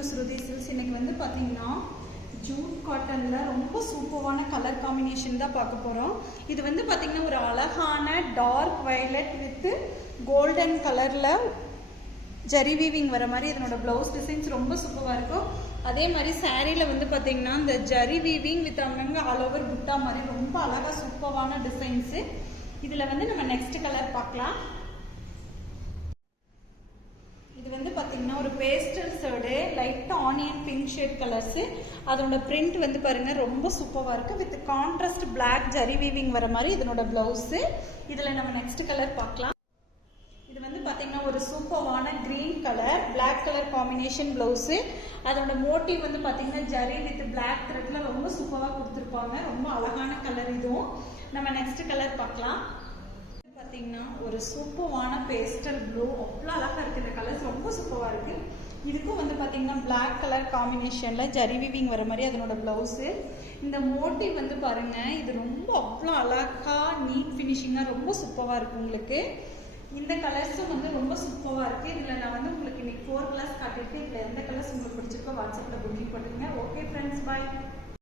To Shruti silks. இன்னைக்கு வந்து பார்த்தீங்கன்னா ஜூட் காட்டனில் ரொம்ப சூப்பரான கலர் காம்பினேஷன் தான் பார்க்க போகிறோம். இது வந்து பார்த்தீங்கன்னா ஒரு அழகான டார்க் வயலட் வித் கோல்டன் கலரில் ஜரி வீவிங் வர மாதிரி இதனோட ப்ளவுஸ் டிசைன்ஸ் ரொம்ப சூப்பராக இருக்கும். அதே மாதிரி சாரீயில் வந்து பார்த்தீங்கன்னா இந்த ஜரி வீவிங் வித் அங்கங்கே ஆல் ஓவர் புட்டா மாதிரி ரொம்ப அழகாக சூப்பரான டிசைன்ஸு. இதில் வந்து நம்ம நெக்ஸ்ட் கலர் பார்க்கலாம். இது வந்து பார்த்தீங்கன்னா ஒரு pastel shade light onion pink shade colours. அதோட பிரிண்ட் வந்து பாருங்கள் ரொம்ப சூப்பராக இருக்குது. With contrast black zari weaving வர மாதிரி இதனோட ப்ளவுஸு. இதில் நம்ம நெக்ஸ்ட் கலர் பார்க்கலாம். இது வந்து பார்த்தீங்கன்னா ஒரு சூப்பரான green colour black colour combination blouse. அதோட மோட்டிவ் வந்து பார்த்தீங்கன்னா ஜரி வித் பிளாக் த்ரெட்டில் ரொம்ப சூப்பராக கொடுத்துருப்பாங்க. ரொம்ப அழகான கலர் இதுவும். நம்ம நெக்ஸ்ட் கலர் பார்க்கலாம். பார்த்தீங்கன்னா ஒரு சூப்பரான பேஸ்டல் ப்ளூ அவ்வளோ அழகாக இருக்குது. இந்த கலர்ஸ் ரொம்ப சூப்பராக இருக்குது. இதுக்கும் வந்து பார்த்தீங்கன்னா பிளாக் கலர் காம்பினேஷனில் ஜரி வீவிங் வர மாதிரி அதனோட ப்ளவுஸு. இந்த மோட்டிவ் வந்து பாருங்கள், இது ரொம்ப அவ்வளோ அழகாக நீட் ஃபினிஷிங்காக ரொம்ப சூப்பராக இருக்குது உங்களுக்கு. இந்த கலர்ஸும் வந்து ரொம்ப சூப்பராக இருக்குது. இதில் நான் வந்து உங்களுக்கு இன்னைக்கு 4 கலர்ஸ் காட்டியிருக்கேன். இதில் எந்த கலர்ஸ் உங்களுக்கு பிடிச்சிருக்கோ வாட்ஸ்அப்பில் புக்கிங் பண்ணுங்க. ஓகே ஃப்ரெண்ட்ஸ், பாய்.